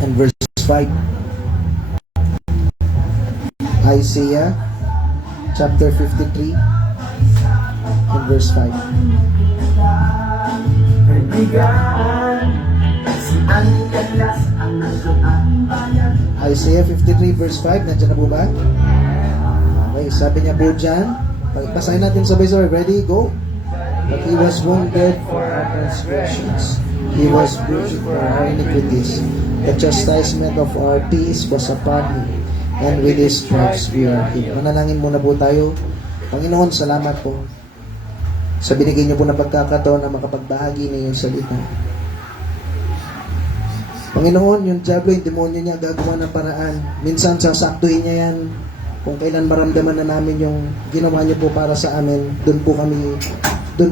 and verse 5. Isaiah chapter 53 and verse 5. Isaiah 53 verse 5, nandiyan na po ba? Okay, sabi niya po dyan, pagpasahin natin sabay-sabay. Ready? Go! But he was wounded for our transgressions, he was bruised for our iniquities. The chastisement of our peace was upon him, and with his stripes we are healed. Manalangin muna po tayo. Panginoon, salamat po sa binigay niyo po na pagkakataon na makapagbahagi ng iyong salita. Panginoon, yung diablo, yung demonyo niya, gagawa ng paraan. Minsan sasaktuhin niya yan. Kung kailan maramdaman na namin yung ginawa niyo po para sa amin, doon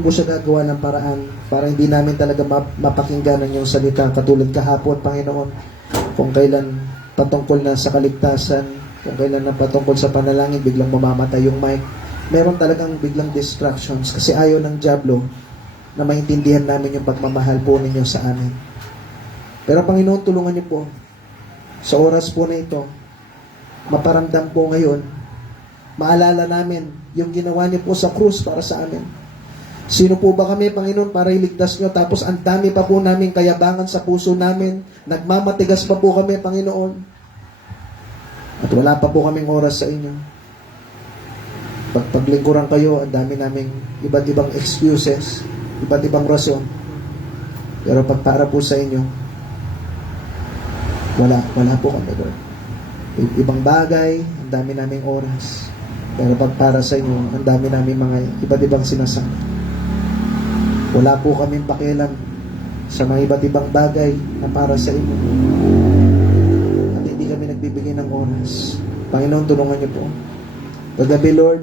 po siya gagawa ng paraan para hindi namin talaga mapakinggan ang iyong salita. Katulad kahapon, Panginoon, kung kailan patungkol na sa kaligtasan, kung kailan na patungkol sa panalangin, biglang mamamatay yung mic. Meron talagang biglang distractions kasi ayaw ng diablo na maintindihan namin yung pagmamahal po ninyo sa amin. Pero Panginoon, tulungan niyo po sa oras po na ito, maparamdam po ngayon, maalala namin yung ginawa niyo po sa krus para sa amin. Sino po ba kami, Panginoon, para iligtas niyo? Tapos ang dami pa po namin kayabangan sa puso namin. Nagmamatigas pa po kami, Panginoon. At wala pa po kaming oras sa inyo. Pagpaglingkuran kayo, ang dami naming iba't ibang excuses, iba't ibang rason. Pero pagpara po sa inyo, wala po kami, Lord. Ibang bagay, ang dami naming oras. Pero pagpara sa inyo, ang dami naming mga iba't ibang sinasabi. Wala po kaming pakialam sa mga iba't ibang bagay na para sa inyo. At hindi kami nagbibigay ng oras. Panginoon, tulungan niyo po. Kagabi, Lord,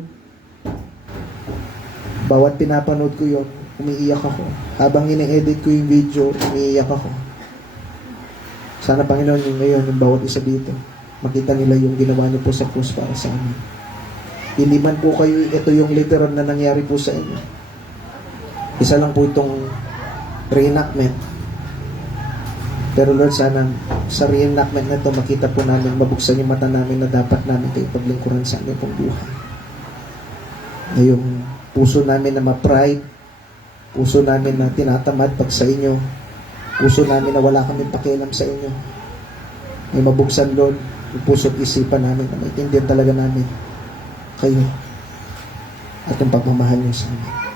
bawat pinapanood ko yun, umiiyak ako. Habang ine-edit ko yung video, umiiyak ako. Sana, Panginoon, yung ngayon, yung bawat isa dito, makita nila yung ginawa niyo po sa krus para sa amin. Hindi man po kayo, ito yung literal na nangyari po sa inyo. Isa lang po itong reenactment. Pero Lord, sana sa reenactment na ito, makita po namin, mabuksan yung mata namin na dapat namin kayo paglingkuran sa aming pong buhay. Na yung puso namin na ma-pride, puso namin na tinatamad pag sa inyo, puso namin na wala kaming pakialam sa inyo. May mabuksan, Lord, yung puso at isipan namin na maintindihan talaga namin kayo at ang pagmamahal niyo sa amin.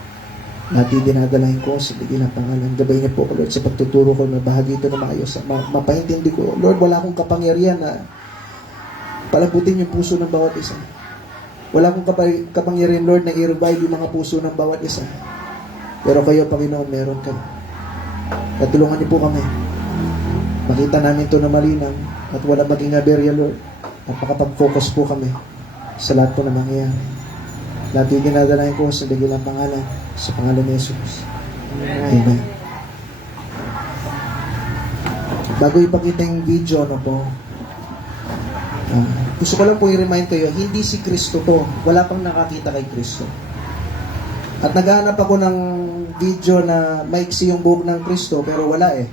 Natin dinadalahin ko sa bigilang pangalan. Gabay niyo po, Lord, sa pagtuturo ko na bahagi ito na maayos. Mapaintindi ko, Lord, wala akong kapangyarihan na palabutin yung puso ng bawat isa. Wala akong kapangyarihan, Lord, na i-revive yung mga puso ng bawat isa. Pero kayo, Panginoon, meron kayo. At tulungan niyo po kami. Makita namin ito na malinaw at wala maging aberya, Lord. At makapag-focus po kami sa lahat po na mangyayari. Natin dinadalahin ko sa bigilang pangalan, sa pangalan ni Jesus. Amen. Bago ipakita yung video, gusto ko lang po i-remind kayo, hindi si Kristo to. Wala pang nakakita kay Kristo. At naghahanap ako ng video na maiksi yung buhok ng Kristo, pero wala eh.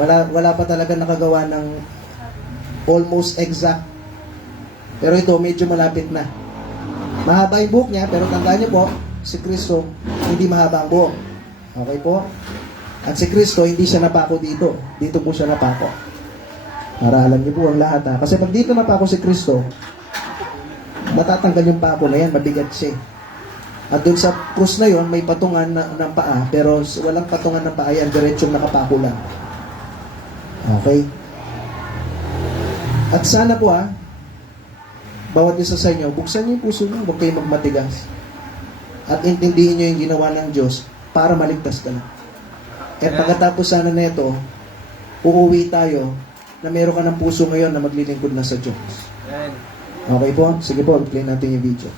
Wala pa talaga nakagawa ng almost exact. Pero ito, medyo malapit na. Mahaba yung buhok niya, pero tandaan niyo po, si Kristo, hindi mahaba ang buhok. Okay po? At si Kristo, hindi siya napako dito. Dito po siya napako. Para alam niyo po ang lahat ha. Kasi pag dito napako si Kristo, matatanggal yung pako na yan, mabigat siya. At dun sa krus na yon may patungan ng paa, pero walang patungan ng paa yan, diretsong nakapako lang. Okay? At sana po bawat isa sa inyo, buksan niyo yung puso niyo, huwag kayong magmatigas. At intindihin niyo yung ginawa ng Diyos para maligtas ka na. At pagkatapos sana nito, uuwi tayo na meron ka ng puso ngayon na maglilingkod na sa Diyos. Okay po? Sige po, play natin yung video.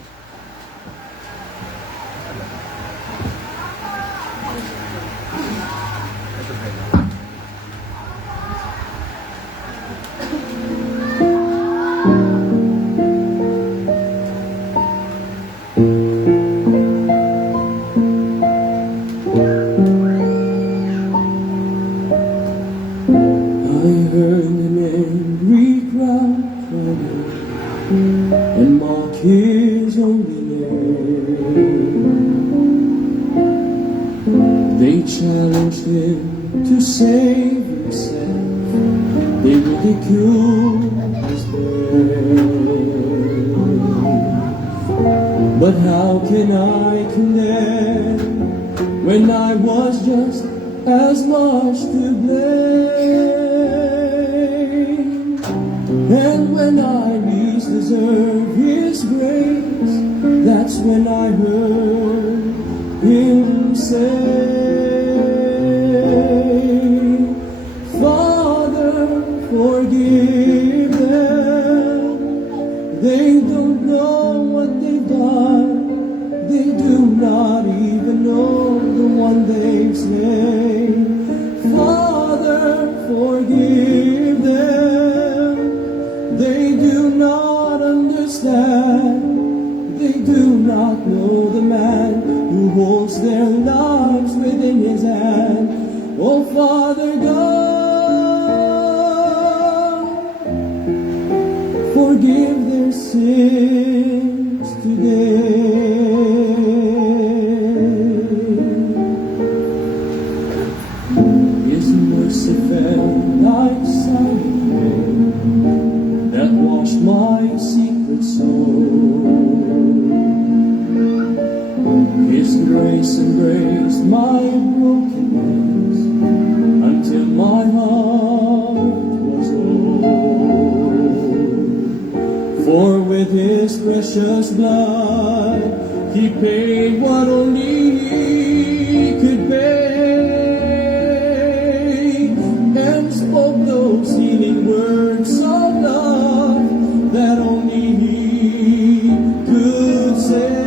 I heard heard an angry crowd crying and mock his holy name. They challenged him to save himself. They ridiculed his name. But how can I condemn when I was just as much to blame? And when I least deserve His grace, that's when I heard Him say, Father, forgive them. They don't know what they've done. They do not even know the one they've slain. Father, forgive them. They do not understand. They do not know the man who holds their lives within his hand. Oh, Father God, forgive their sins today. His mercy fell like silent rain that washed my secret soul. His grace embraced my brokenness until my heart was whole. For with His precious blood He paid what only He could pay, and spoke those healing words of love that only He could say.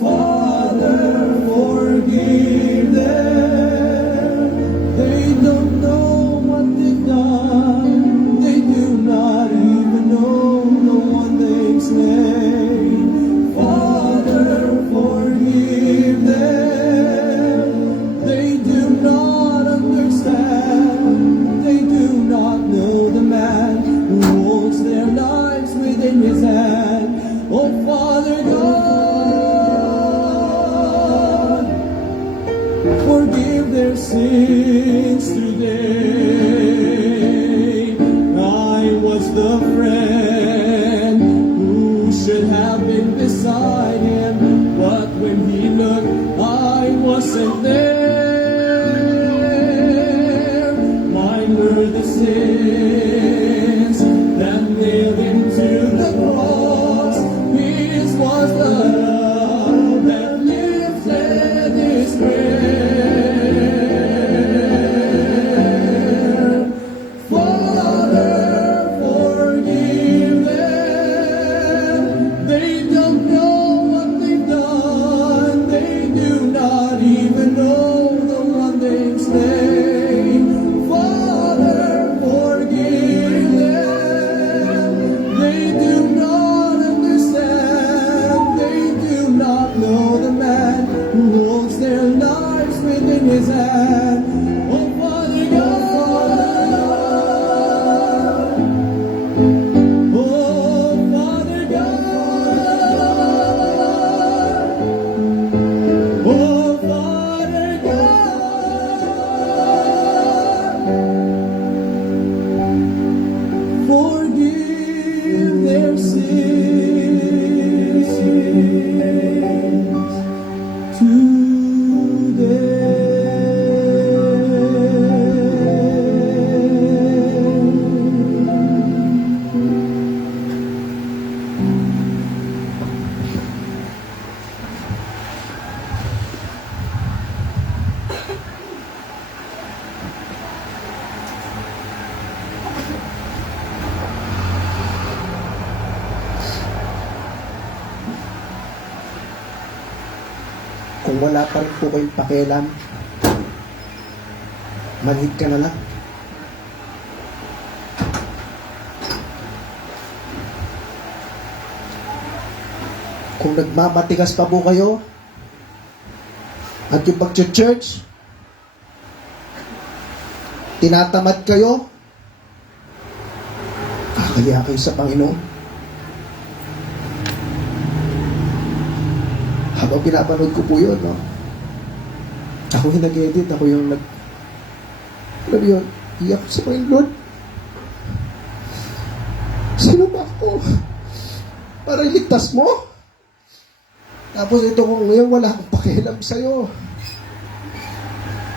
Father, forgive them. They don't know what they've done. They do not even know the one they've slain. Father, forgive them. They do not understand. They do not know the man who holds their lives within His hand. Oh, Father God, forgive their sins today. I was the friend who should have been beside Him, but when He looked, I wasn't there. Mine were the sins that nailed Him to the cross. His was the love that lifted His prayer. Father, forgive them. They don't know what they've done. They do not even know the one they've slain. Father, forgive them. They do not understand. They do not know the man who holds their lives within His hand. Oh, Father God. Oh, Father God. Oh, Father God. Forgive their sins today. Kung wala pa rin po kayong pakialam, manhid ka na lang. Kung nagmamatigas pa po kayo, at yung pag-church, tinatamad kayo, kakaya kayo sa Panginoon. Habang pinapanood ko po yun, no? Ako yung nag-edit, ako yung alam yun, iyak sa Panginoon. Sino ba ako? Para iligtas mo? Tapos ito kung ngayon wala akong pakialam sa'yo.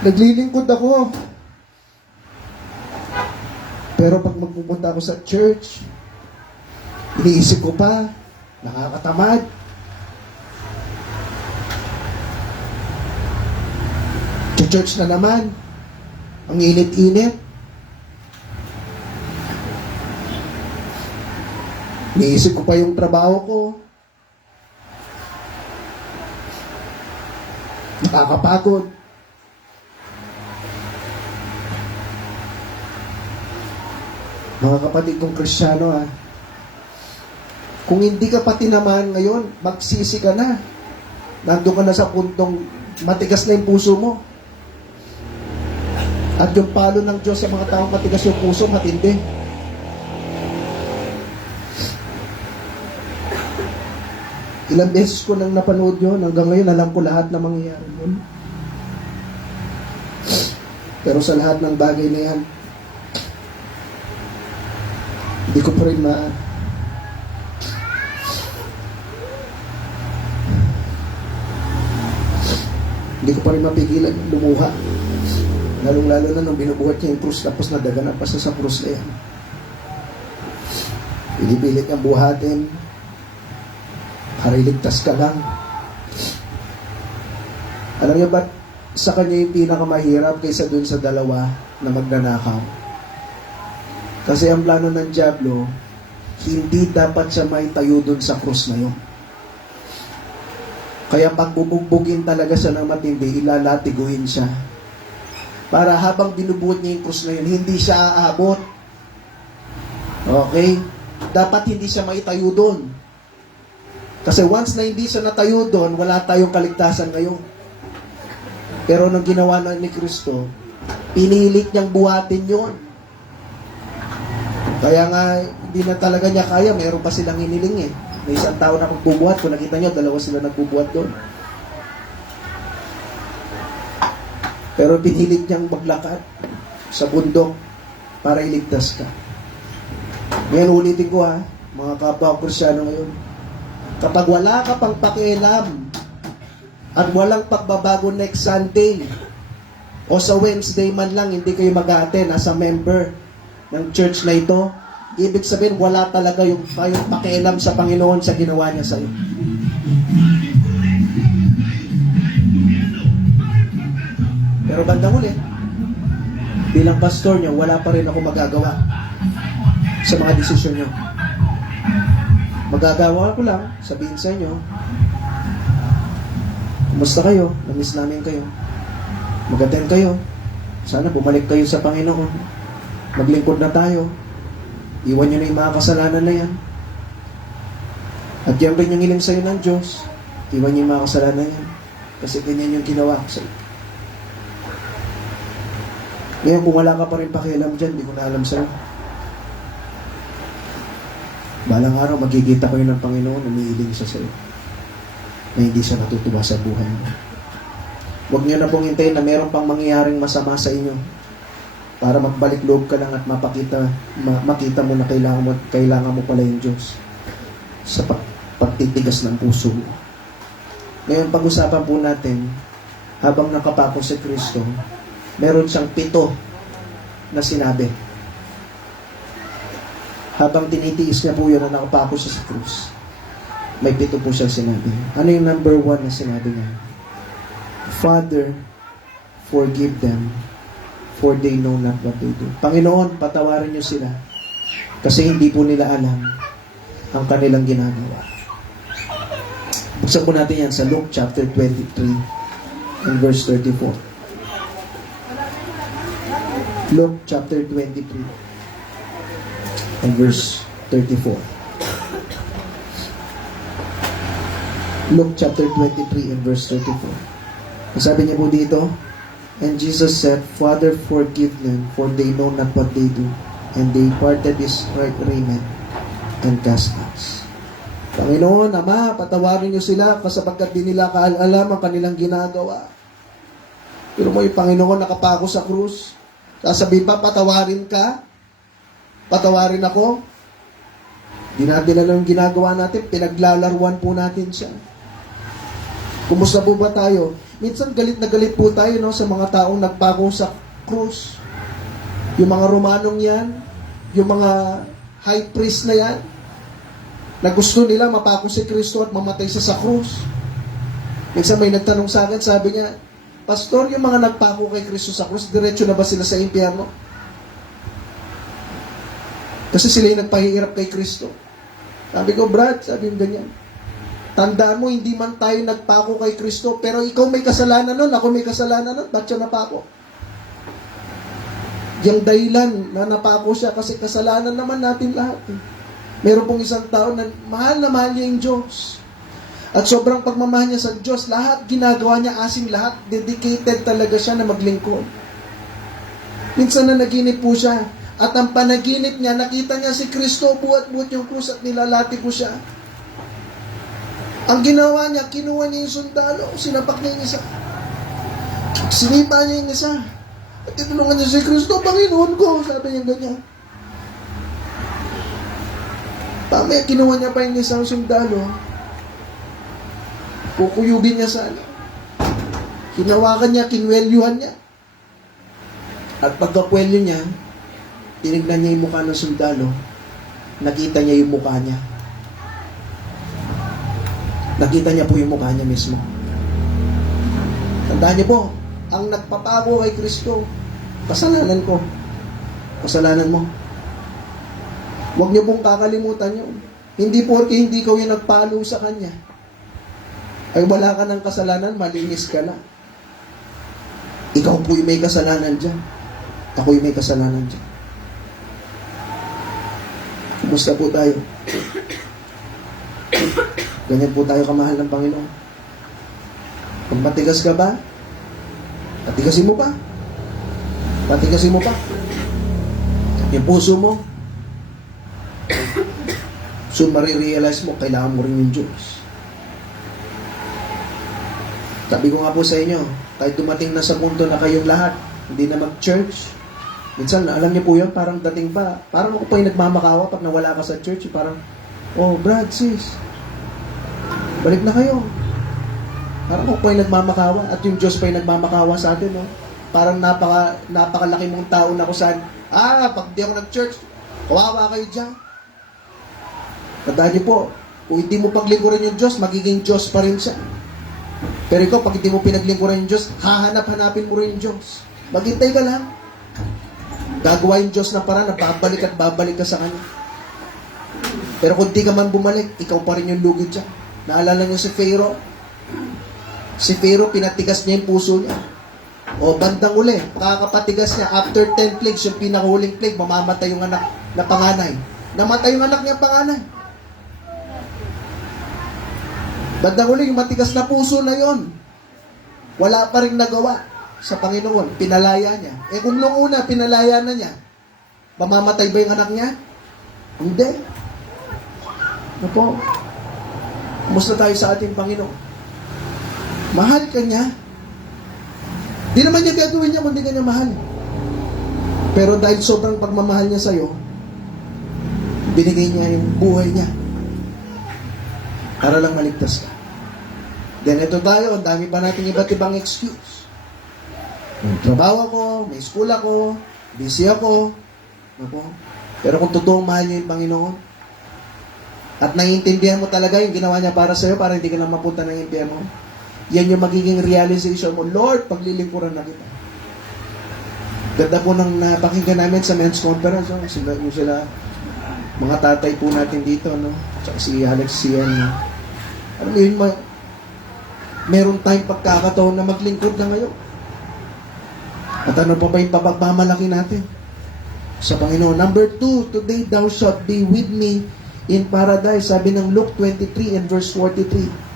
Naglilingkod ako. Pero pag magpupunta ako sa church, iniisip ko pa, nakakatamad. Church na naman, ang init-init. Iniisip ko pa yung trabaho ko. Nakakapagod. Mga kapatid kong Kristiyano, kung hindi ka pa tinamaan ngayon, magsisi ka na. Nandun ka na sa puntong matigas na yung puso mo. At yung palo ng Diyos sa mga taong matigas yung puso, matindi. Ilang beses ko nang napanood yun, hanggang ngayon alam ko lahat na mangyayari yun. Pero sa lahat ng bagay na yan, hindi ko pa rin mapigilan yung lumuha. Lalong-lalo na nung binubuhat niya yung krus, tapos nadaganan pa sa krus na yan. Pinipilit niyang buhatin para iligtas ka lang. Alam niyo ba't sa kanya yung pinakamahirap kaysa dun sa dalawa na magnanakaw? Kasi ang plano ng dyablo, hindi dapat siya may tayo dun sa krus na yun. Kaya pag bubugbugin talaga siya ng matindi, ilalatiguin siya. Para habang binubuhat niya yung krus na yun, hindi siya aabot. Okay? Dapat hindi siya maitayo doon. Kasi once na hindi siya natayo doon, wala tayong kaligtasan ngayon. Pero nung ginawa na ni Kristo, pinilit niyang buhatin yun. Kaya nga, hindi na talaga niya kaya, meron pa silang hiniling eh. May isang tao na magbubuhat, kung nakita niyo, dalawa sila nagbubuhat doon. Pero pinilit niyang maglakad sa bundok para iligtas ka. Ngayon, ulitin ko mga kapwa Kristyano ngayon. Kapag wala ka pang pakialam at walang pagbabago next Sunday o sa Wednesday man lang, hindi kayo mag-a-attend as a member ng church na ito, ibig sabihin, wala talaga yung kayong pakialam sa Panginoon sa ginawa niya sa'yo. Pero bandang huli, bilang pastor nyo, wala pa rin ako magagawa sa mga desisyon nyo. Magagawa ko lang, sabihin sa inyo, kumusta kayo? Namiss namin kayo. Mag-attend kayo. Sana bumalik kayo sa Panginoon. Maglingkod na tayo. Iwan nyo na yung mga kasalanan na yan. At yan rin yung hiling sa'yo ng Diyos. Iwan nyo yung mga kasalanan yan. Kasi ganyan yung ginawa ko sa'yo. Ngayon, kung wala ka pa rin pakialam dyan, di ko na alam sa'yo. Balang araw, magkikita ko yun ng Panginoon, umiiling siya sa'yo. Na hindi siya natutuwa sa buhay mo. Huwag nyo na pong hintayin na meron pang mangyayaring masama sa inyo para magbalik loob ka lang at makita mo na kailangan mo pala yung Diyos sa pagtitigas ng puso mo. Ngayon, pag-usapan po natin, habang nakapako si Kristo, meron siyang 7 na sinabi. Habang tinitiis niya po yun na nakapako siya sa krus, may 7 po siya sinabi. Ano yung number 1 na sinabi niya? Father, forgive them, for they know not what they do. Panginoon, patawarin niyo sila kasi hindi po nila alam ang kanilang ginagawa. Buksan po natin yan sa Luke chapter 23 and verse 34. Luke chapter 23 and verse 34. Luke chapter 23 and verse 34. Sabi niya po dito, And Jesus said, Father, forgive them, for they know not what they do. And they parted his right raiment and cast lots. Panginoon, Ama, patawarin niyo sila kasapagkat di nila kaalam ang kanilang ginagawa. Pero mo yung Panginoon nakapako sa krus. Sasabihin pa, patawarin ka? Patawarin ako? Di natin alam yung ginagawa natin, pinaglalaruan po natin siya. Kumusta po ba tayo? Minsan galit na galit po tayo no, sa mga taong nagpako sa krus. Yung mga Romanong yan, yung mga high priest na yan, na gusto nila mapako si Kristo at mamatay siya sa krus. Minsan may nagtanong sa akin, sabi niya, Pastor, yung mga nagpako kay Kristo sa krus, diretso na ba sila sa impyerno? Kasi sila yung nagpahihirap kay Kristo. Sabi ko, Brad, sabi yung ganyan. Tandaan mo, hindi man tayo nagpako kay Kristo, pero ikaw may kasalanan nun, ako may kasalanan nun, ba't siya napako? Yung dahilan na napako siya, kasi kasalanan naman natin lahat. Meron pong isang tao na mahal niya yung Diyos. At sobrang pagmamahal niya sa Diyos, lahat ginagawa niya, asing lahat, dedicated talaga siya na maglingkod. Minsan na naginip po siya, at ang panaginip niya, nakita niya si Kristo, buhat-buhat yung krus at nilalati po siya. Ang ginawa niya, kinuha niya yung sundalo, sinapak niya yung isa. Sinipa niya yung isa. At tinulungan niya si Kristo, Panginoon ko, sabi niya ganyan. Pamaya, kinuha niya pa yung isang sundalo. Kukuyubin niya sana. Hinawakan niya, kinwelyuhan niya. At pagkakwelyo niya, tinignan niya yung mukha ng sundalo. Nakita niya yung mukha niya. Nakita niya po yung mukha niya mismo. Tandaan niyo po, ang nagpapago kay Kristo, kasalanan ko. Kasalanan mo. Huwag niyo pong kakalimutan yun. Hindi porke hindi ikaw yung nagpalo sa Kanya, ay wala ka ng kasalanan, malinis ka na. Ikaw po yung may kasalanan dyan. Ako yung may kasalanan dyan. Kumusta po tayo? Ganyan po tayo kamahal ng Panginoon. Kung matigas ka ba, patigasin mo pa. Patigasin mo pa. Yung puso mo, so marirealize mo, kailangan mo rin yung Diyos. Sabi ko nga po sa inyo, kahit dumating na sa punto na kayong lahat, hindi na mag-church, minsan, alam niyo po yun, parang dating pa, parang ako pa yung nagmamakawa pag nawala ka sa church, parang, oh, Brad, sis, balik na kayo. Parang ako pa yung nagmamakawa, at yung Diyos pa yung nagmamakawa sa atin, no? Parang napakalaki mong tao na kung saan, pag di ako nag-church, kawawa kayo dyan. Tandaan niyo po, kung hindi mo paglingkuran yung Diyos, magiging Diyos pa rin siya. Pero ikaw, pag hindi mo pinaglingkuran yung Diyos, hahanap-hanapin mo rin yung Diyos. Maghintay ka lang. Gagawa yung Diyos na paraan na babalik at babalik ka sa Kanya. Pero kung di ka man bumalik, ikaw pa rin yung lugid siya. Naalala niyo si Pharaoh? Si Pharaoh, pinatigas niya yung puso niya. O bandang uli, kakapatigas niya, after 10 plagues, yung pinakahuling plague, mamamatay yung anak na panganay. Namatay yung anak niya panganay. Bandang uli, yung matigas na puso na yon, wala pa rin nagawa sa Panginoon. Pinalaya niya. Kung nung una, pinalaya na niya, mamamatay ba yung anak niya? Hindi. Ano po? Kumusta tayo sa ating Panginoon? Mahal ka niya. Di naman niya gagawin niya kung di ka niya mahal. Pero dahil sobrang pagmamahal niya sa'yo, binigay niya yung buhay niya para lang maligtas ka. Then ito tayo, ang dami pa natin iba't ibang excuse. May trabaho ako, may school ako, busy ako. Pero kung totoong mahal niyo yung Panginoon, at naiintindihan mo talaga yung ginawa niya para sa'yo, para hindi ka lang mapunta ng impyerno, yan yung magiging realization mo, Lord, paglilingkuran na kita. Ganda po nang napakinggan namin sa men's conference, no? Sila, mga tatay po natin dito, no? Tsaka si Alex Cian, no? Alam mo yun, meron tayong pagkakataon na maglingkod na ngayon. At ano pa ba yung pagmamalaki natin sa Panginoon? Number 2, today thou shalt be with me in paradise. Sabi ng Luke 23 and verse 43.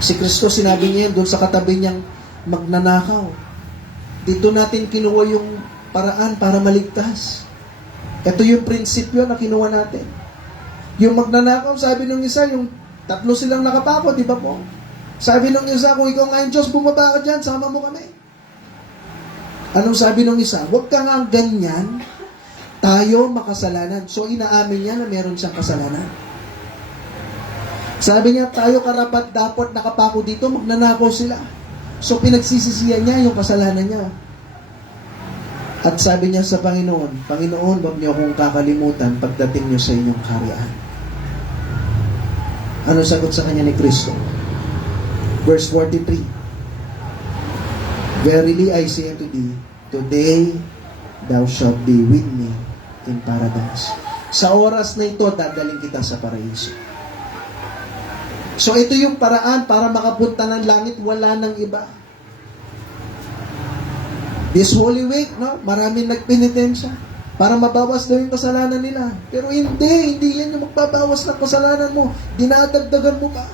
Si Kristo, sinabi niya doon sa katabi niyang magnanakaw. Dito natin kinuha yung paraan para maligtas. Ito yung prinsipyo na kinuha natin. Yung magnanakaw, sabi nung isa, yung tatlo silang nakapako, di ba po? Sabi nung isa, kung ikaw nga yung Diyos, bumaba ka dyan, sama mo kami. Anong sabi nung isa? Huwag ka nga ganyan, tayo makasalanan. So, inaamin niya na meron siyang kasalanan. Sabi niya, tayo karapat dapat nakapako dito, magnanakaw sila. So, pinagsisisihan niya yung kasalanan niya. At sabi niya sa Panginoon, Panginoon, huwag niyo akong kakalimutan pagdating niyo sa inyong kaharian. Ano sagot sa kanya ni Kristo? Verse 43. Verily I say unto thee, today thou shalt be with me in paradise. Sa oras na ito, dadaling kita sa paraiso. So ito yung paraan para makapunta ng langit, wala nang iba. This Holy Week, no, maraming nagpenitensya para mabawas daw yung kasalanan nila. Pero hindi yan yung magbabawas ng kasalanan mo. Dinadagdagan mo pa.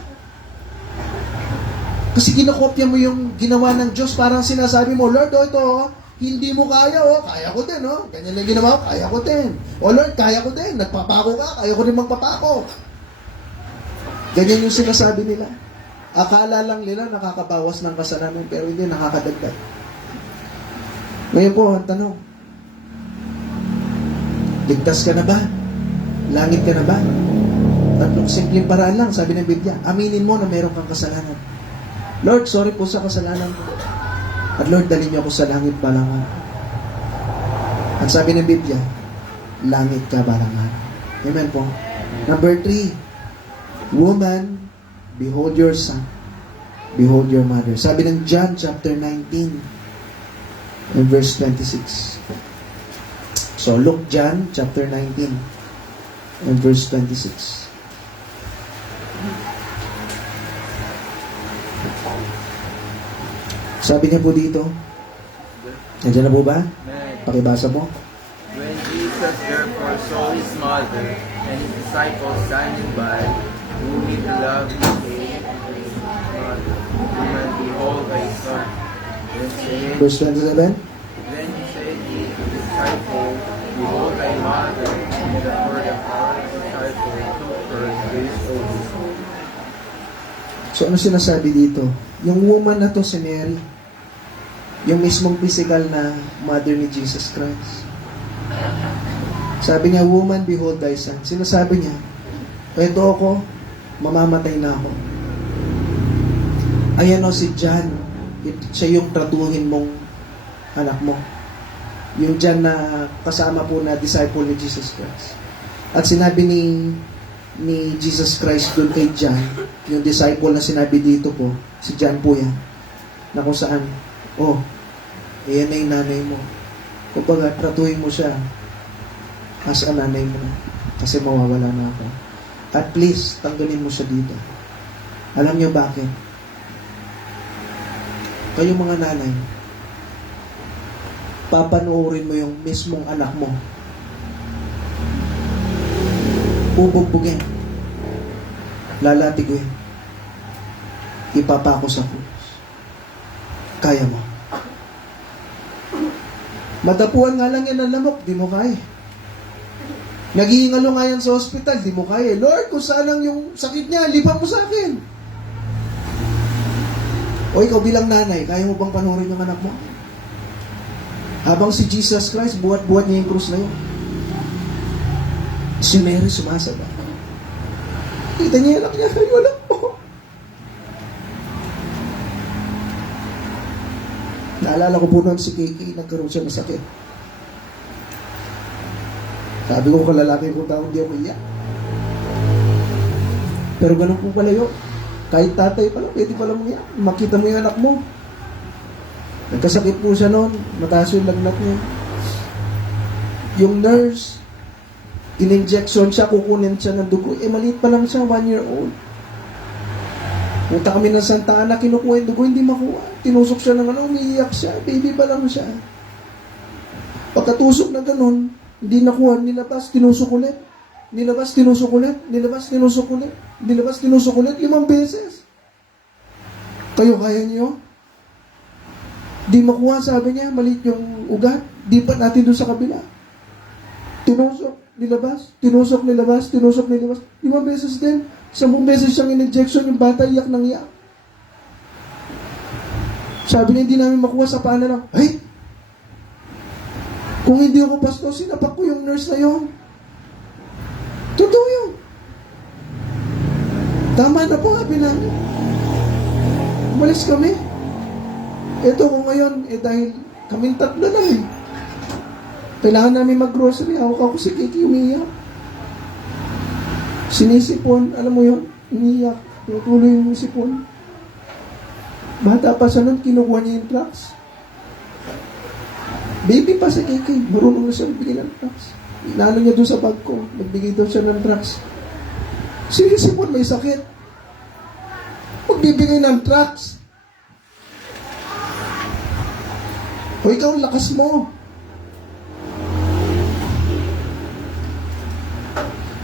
Kasi kinokopya mo yung ginawa ng Diyos, parang sinasabi mo, Lord, ito, hindi mo kaya, kaya ko din, ganyan lang ginawa ko, kaya ko din. Lord, kaya ko din, nagpapako ka, kaya ko din magpapako. Ganyan yung sinasabi nila. Akala lang nila nakakabawas ng kasalanan, pero hindi, nakakadagdag. Ngayon po, ang tanong, ligtas ka na ba? Langit ka na ba? Tatlong simpleng paraan lang, sabi ng Biblia. Aminin mo na meron kang kasalanan. Lord, sorry po sa kasalanan ko. At Lord, dalhin niyo ako sa langit balangan. At sabi ng Biblia, langit ka balangan. Amen po. Number 3, woman, behold your son, behold your mother. Sabi ng John chapter 19, in verse 26. So, look John chapter 19 and verse 26. Sabi niya po dito, nandiyan na po ba? Pakibasa mo. When Jesus therefore saw his mother and his disciples standing by, whom he loved, he said, Woman, behold thy son. Then said, Verse 27. Then he said to his disciple, Behold thy mother. And therefore the power disciple took her and raised over. So, ano sinasabi dito? Yung woman na to si Mary. Yung mismong physical na mother ni Jesus Christ. Sabi niya, woman, behold thy son. Sinasabi niya, eto ako, mamamatay na ako. Ayan o si John, siya yung tratuhin mong anak mo. Yung John na kasama po na disciple ni Jesus Christ. At sinabi ni Jesus Christ doon kay John, yung disciple na sinabi dito po, si John po yan, na kung saan, ayan na yung nanay mo. Kumbaga, tratuhin mo siya as a nanay mo na. Kasi mawawala na ako. At please, tanggalin mo siya dito. Alam niyo bakit? Kayo mga nanay, papanoorin mo yung mismong anak mo. Bubugbugin. Lalatiguin. Ipapako sa krus. Kaya mo. Madapuan nga lang yan ng lamok, di mo kaya. Naghihingalo nga yan sa hospital, di mo kaya. Lord, kung saan lang yung sakit niya, lipan mo sa akin. O ikaw bilang nanay, kaya mo bang panoorin yung anak mo? Habang si Jesus Christ, buhat-buhat niya yung krus na yun. Si Mary sumasaba. Kita niya yung anak niya, yung anak mo. Naalala ko po noon si Kiki, nagkaroon siya ng sakit. Sabi ko, kalalaki ko tao, hindi ako iyak. Pero ganun po pala yun. Kahit tatay pala, pwede pala mo yan. Makita mo yung anak mo. Nagkasakit po siya noon. Mataas yung lagnat niya. Yung nurse, in-injection siya, kukunin siya ng dugo. Maliit pa lang siya, 1 year old. Punta kami ng Santa Ana, kinukuha yung dugo, hindi makuha. Tinusok siya ng umiiyak siya. Baby pa lang siya. Pagkatusok na ganun, hindi nakuha, nilabas, tinusok ulit. Nilabas, tinusok ulit. Nilabas, tinusok ulit. Nilabas, tinusok ulit. 5 beses. Kayo kaya niyo? Di makuha, sabi niya, maliit yung ugat. Di pa natin doon sa kabila. Tinusok, nilabas, tinusok, nilabas, tinusok, nilabas. 5 beses din. 10 beses siyang in-injection, yung bata iyak nang iyak. Sabi niya, hindi namin makuha sa paanan lang. Ay! Kung hindi ako pastor, sinapak ko yung nurse na yun. Totoo yun. Tama na po, sabi namin. Umalis kami. Ito ko ngayon, dahil kaming 3 lang eh. Kailangan namin mag-grocery. Ako si Kiki umiyak. Sinisipon, alam mo yun, umiyak. Tutuloy yung sipon. Bata pa siya nun, kinukuha niya yung drugs. Baby pa si Kiki, marunong na siya magbigay ng drugs. Inano niya doon sa bag ko, magbigay daw siya ng drugs. Sinisipon, may sakit. Magbibigay ng drugs. O ikaw, lakas mo.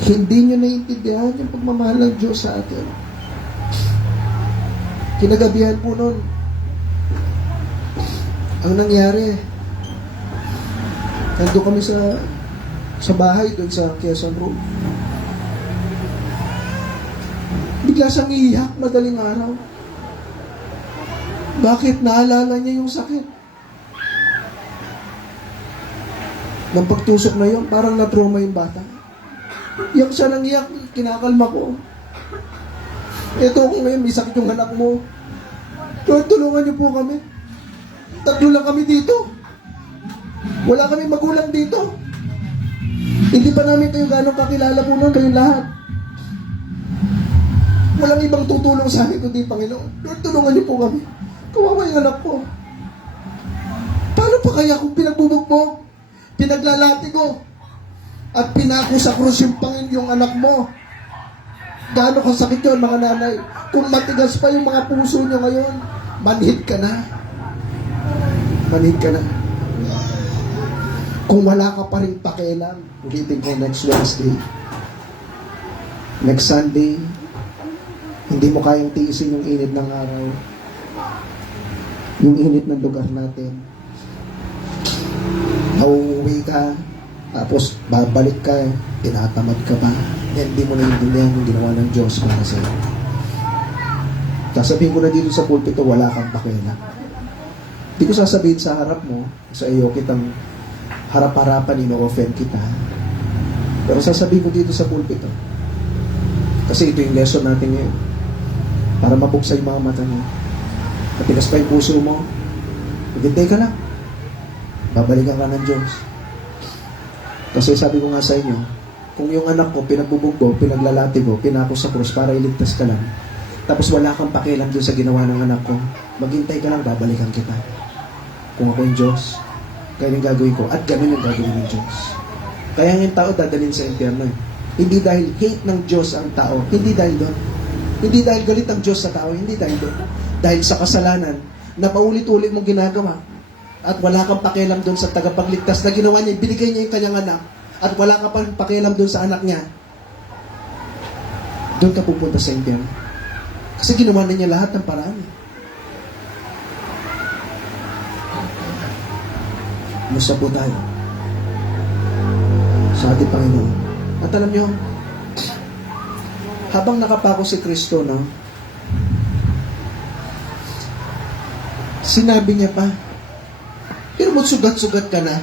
Hindi nyo naiintindihan yung pagmamahal ng Diyos sa atin. Kinagabihan po nun, ang nangyari, nandun kami sa bahay doon sa Quezon Road. Bigla siyang iiyak madaling araw. Bakit? Naalala niya yung sakit. Nang pagtusok na yun, parang na-trauma yung bata. Iyak siya nang iyak, kinakalma ko. Ito ako ngayon, may sakit yung anak mo. Lord, tulungan niyo po kami. 3 lang kami dito. Wala kami magulang dito. Hindi pa namin kayo gano'ng kakilala po nun, kayong lahat. Walang ibang tutulong sa akin kundi Panginoon. Lord, tulungan niyo po kami. Kawawa yung anak ko. Paano pa kaya kung pinagbubugbog, pinaglalati ko, at pinako sa krus yung anak mo? Gaano kasakit yun, mga nanay? Kung matigas pa yung mga puso nyo ngayon, manhid ka na. Manhid ka na. Kung wala ka pa rin pakialam, ulitin ko next Wednesday, next Sunday, hindi mo kayang tiisin yung init ng araw, yung init ng lugar natin. Nauuwi ka, tapos babalik ka, tinatamad ka pa, hindi mo naiintindihan yung ginawa ng Diyos para sa'yo. Sasabihin ko na dito sa pulpito, wala kang pakialam. Hindi ko sasabihin sa harap mo, sa iyo kitang harap-harapan, ino-offend kita. Pero sasabihin ko dito sa pulpito, kasi ito yung lesson natin ngayon, para mabuksan yung mga mata mo. Matigas pa yung puso mo, maghintay ka lang. Babalikan ka ng Diyos. Kasi sabi ko nga sa inyo, kung yung anak ko, pinagbubog pinaglalati ko, pinako sa krus para iligtas ka lang, tapos wala kang pakialam doon sa ginawa ng anak ko, maghintay ka lang, babalikan kita. Kung ako yung Diyos, kaya yung gagawin ko, at ganun yung gagawin ng Diyos. Kaya yung tao dadalhin sa impyerno. Hindi dahil hate ng Diyos ang tao, hindi dahil doon. Hindi dahil galit ang Diyos sa tao, hindi dahil doon. Dahil sa kasalanan na paulit-ulit mong ginagawa, at wala kang pakialam doon sa tagapagligtas na ginawa niya, binigay niya yung kanyang anak, at wala ka pang pakialam doon sa anak niya, doon ka pupunta sa impyerno. Kasi ginawa na niya lahat ng paraan. Musta po tayo sa ating Panginoon. At alam niyo, habang nakapako si Kristo, no, sinabi niya pa, pero mo sugat-sugat ka na,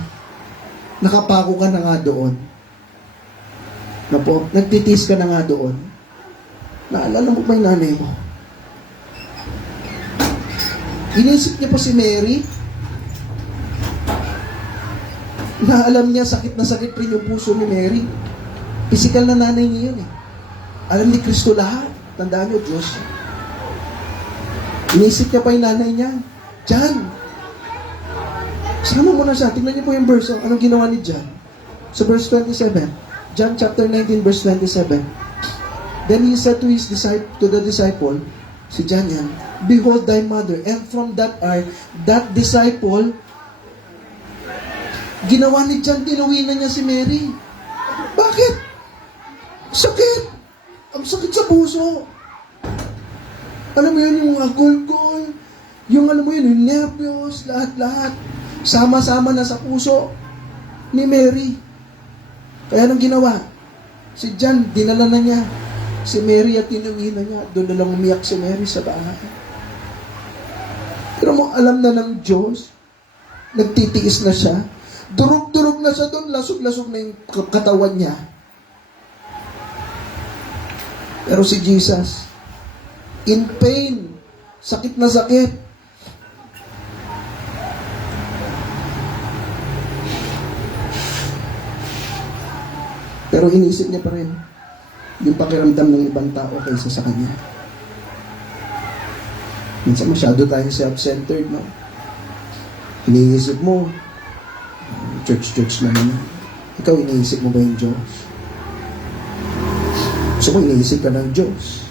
nakapako ka na nga doon. Na po, nagtitis ka na nga doon. Naalala mo ba yung nanay mo? Inisip niya pa si Mary, na alam niya sakit na sakit rin yung puso ni Mary. Physical na nanay niya yun eh. Alam ni Kristo lahat. Tandaan niyo, Diyos. Inisip niya pa yung nanay niya. John, sama mo na siya. Tingnan niyo po yung verse. Anong ginawa ni John? Sa verse 27. John chapter 19 verse 27. Then he said to the disciple, si John yan, behold thy mother. And from that hour, that disciple, ginawa ni John, tinuwi na niya si Mary. Bakit? Sakit. Ang sakit sa puso. Alam mo yun, yung mga gulgol, Yung alam mo yun, yung nervyos, lahat-lahat. Sama-sama na sa puso ni Mary. Kaya anong ginawa? Si John, dinala na niya. Si Mary at tinumina niya. Doon na lang umiyak si Mary sa bahay. Pero mo alam na ng Diyos, nagtitiis na siya. Durog-durog na siya doon, lasog-lasog na yung katawan niya. Pero si Jesus, in pain, sakit na sakit, pero iniisip niya pa rin yung pakiramdam ng ibang tao kaysa sa kanya. Minsan masyado tayo self-centered, no? Iniisip mo, church na naman. Ikaw, iniisip mo ba yung Diyos? Gusto mo, iniisip ka ng Diyos.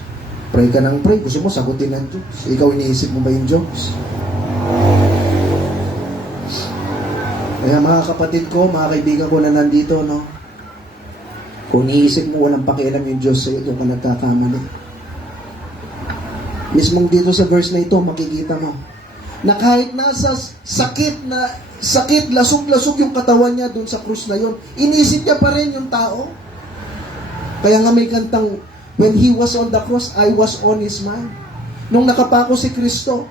Pray ka ng pray. Gusto mo, sagutin ng Diyos. Ikaw, iniisip mo ba yung Diyos? Kaya mga kapatid ko, mga kaibigan ko na nandito, no? Kung iniisip mo walang pakialam yung Diyos sa'yo, doon ka nagkakamali. Mismong dito sa verse na ito, makikita mo, na kahit nasa sakit, lasog-lasog yung katawan niya doon sa krus na yon, iniisip niya pa rin yung tao. Kaya nga may kantang, when He was on the cross, I was on His mind. Nung nakapako si Kristo,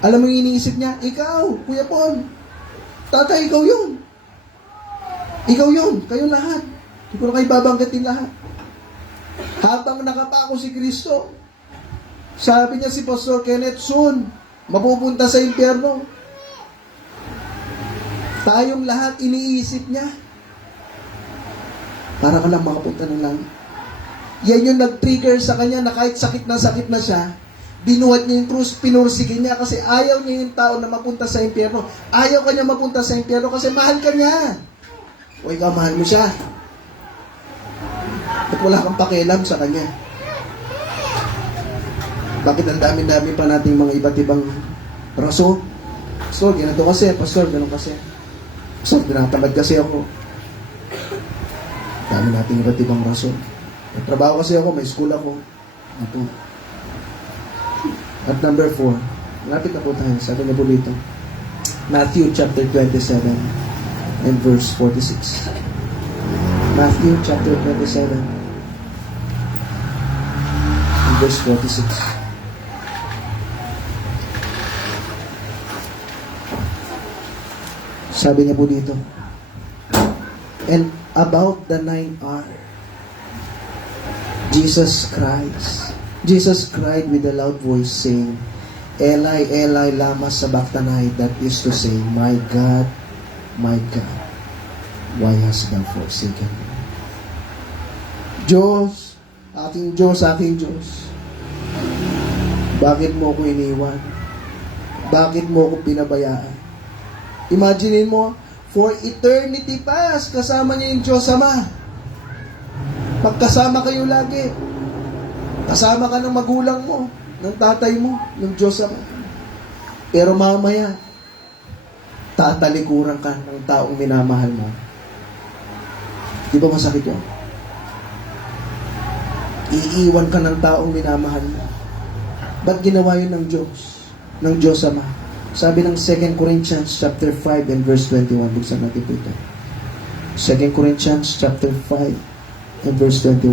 alam mo yung iniisip niya, ikaw, Kuya Paul, tatay, ikaw yun. Ikaw yun, kayo lahat. Hindi ko na kayo babanggatin lahat. Habang nakapako si Kristo, sabi niya si Pastor Kenneth, soon, mapupunta sa impyerno. Tayong lahat iniisip niya. Para ka lang makapunta ng langit. Yan yung nag-trigger sa kanya na kahit sakit na siya, binuhat niya yung krus, pinursigin niya kasi ayaw niya yung tao na mapunta sa impyerno. Ayaw ka niya mapunta sa impyerno kasi mahal ka niya. O ikaw, mahal mo siya. At wala kang pakialam sa kanya. Bakit ang dami-dami pa nating mga iba't ibang rason? Pastor, ganito kasi. Pastor, ganun kasi. Pastor, tinatamad kasi ako. Dami nating iba't ibang rason. May trabaho kasi ako, may school ako. Ito. At number 4, malapit na po tayo. Sabi na po dito. Matthew chapter 27 and verse 46. Matthew chapter 27 and verse 46. Sabi niya po dito, and about the 9th hour, Jesus cried with a loud voice, saying, Eli, Eli, lama sabachthani, that is to say, my God, why hast thou forsaken me? Diyos, aking Diyos, bakit mo ako iniwan? Bakit mo ako pinabayaan? Imagine mo, for eternity past, kasama niya yung Diyos Ama. Magkasama kayo lagi. Kasama ka ng magulang mo, ng tatay mo, ng Diyos Ama. Pero mamaya, tatalikuran ka ng taong minamahal mo. Di ba masakit yun? Iiwan ka ng taong minamahal mo. Ba't ginawa yun ng Diyos? Ng Diyos Ama? Sabi ng 2 Corinthians chapter 5 and verse 21. Buksan natin po ito. 2 Corinthians chapter 5 and verse 21.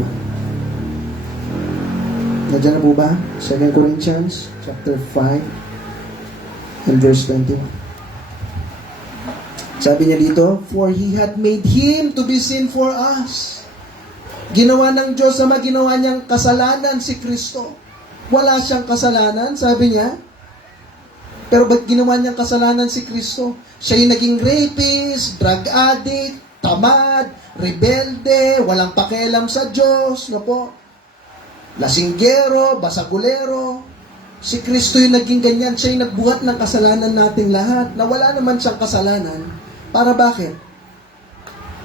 Nandiyan na po ba? 2 Corinthians chapter 5 and verse 21. Sabi niya dito, for He had made Him to be sin for us. Ginawa ng Diyos Ama, ginawa niyang kasalanan si Kristo. Wala siyang kasalanan, sabi niya. Pero ba't ginawa niyang kasalanan si Kristo? Siya yung naging rapist, drug addict, tamad, rebelde, walang pakialam sa Diyos, no po? Lasinggero, basagulero. Si Kristo yung naging ganyan. Siya yung nagbuhat ng kasalanan nating lahat, na wala naman siyang kasalanan. Para bakit?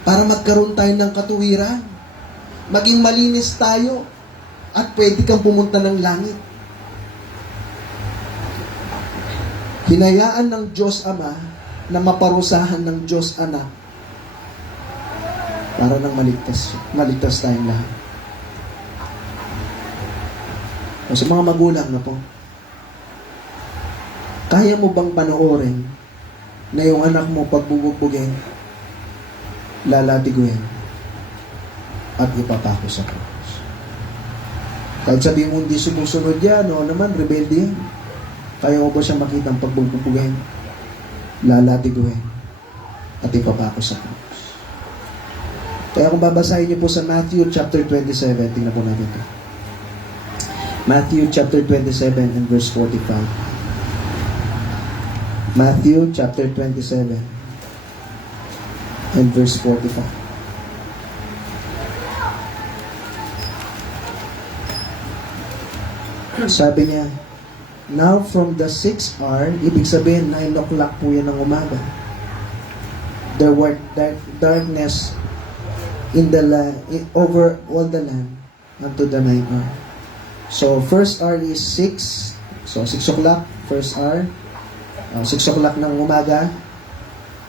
Para magkaroon tayo ng katuwiran. Maging malinis tayo. At pwede kang pumunta ng langit. Hinayaan ng Diyos Ama na maparusahan ng Diyos Anak para nang maligtas tayong lahat. O sa mga magulang na po, Kaya mo bang panoorin na yung anak mo pagbubugbugin, lalatiguin, at ipapako sa cross? Kahit sabihin mo hindi sumusunod yan, o naman, rebelde yan. Kaya mo ba siya makita ang pagbubugbugin, lalatiguin, at ipapako sa cross? Kaya kung babasahin niyo po sa Matthew chapter 27, tingnan po natin ito. Matthew chapter 27 and verse 45. Matthew chapter 27 and verse 45. Sabi niya, now from the 6th hour, ibig sabihin 9 o'clock po yan ng umaga. There were darkness in the land, over all the land unto the 9th hour. So first hour is 6. So 6 o'clock, first hour. 6 o'clock ng umaga,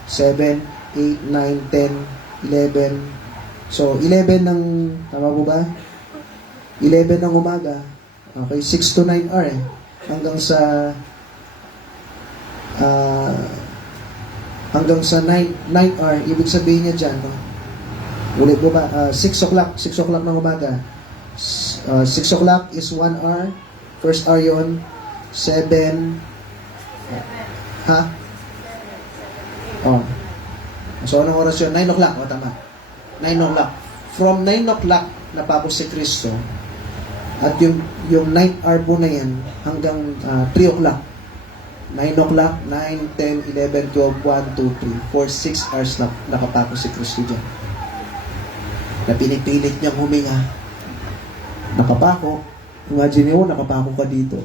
7, 8, 9, 10, 11. So, 11 ng, tama po ba? 11 ng umaga. Okay, 6 to 9 hour eh. Hanggang sa 9 hour, ibig sabihin niya dyan, no? Ulit po ba? 6 o'clock ng umaga. 6 o'clock is 1 hour. First hour yon, 7, ha? Oh. So, anong oras yun? 9 o'clock. O, tama. 9 o'clock. From 9 o'clock, napapos si Kristo. At yung 9 hour po na yan, hanggang 3 o'clock. 9 o'clock, 9, 10, 11, 12, 1, 2, 3, 4, 6 hours na nakapapos si Kristo dyan. Na pinipilit niyang huminga. Nakapako. Imagine mo, nakapako ka dito.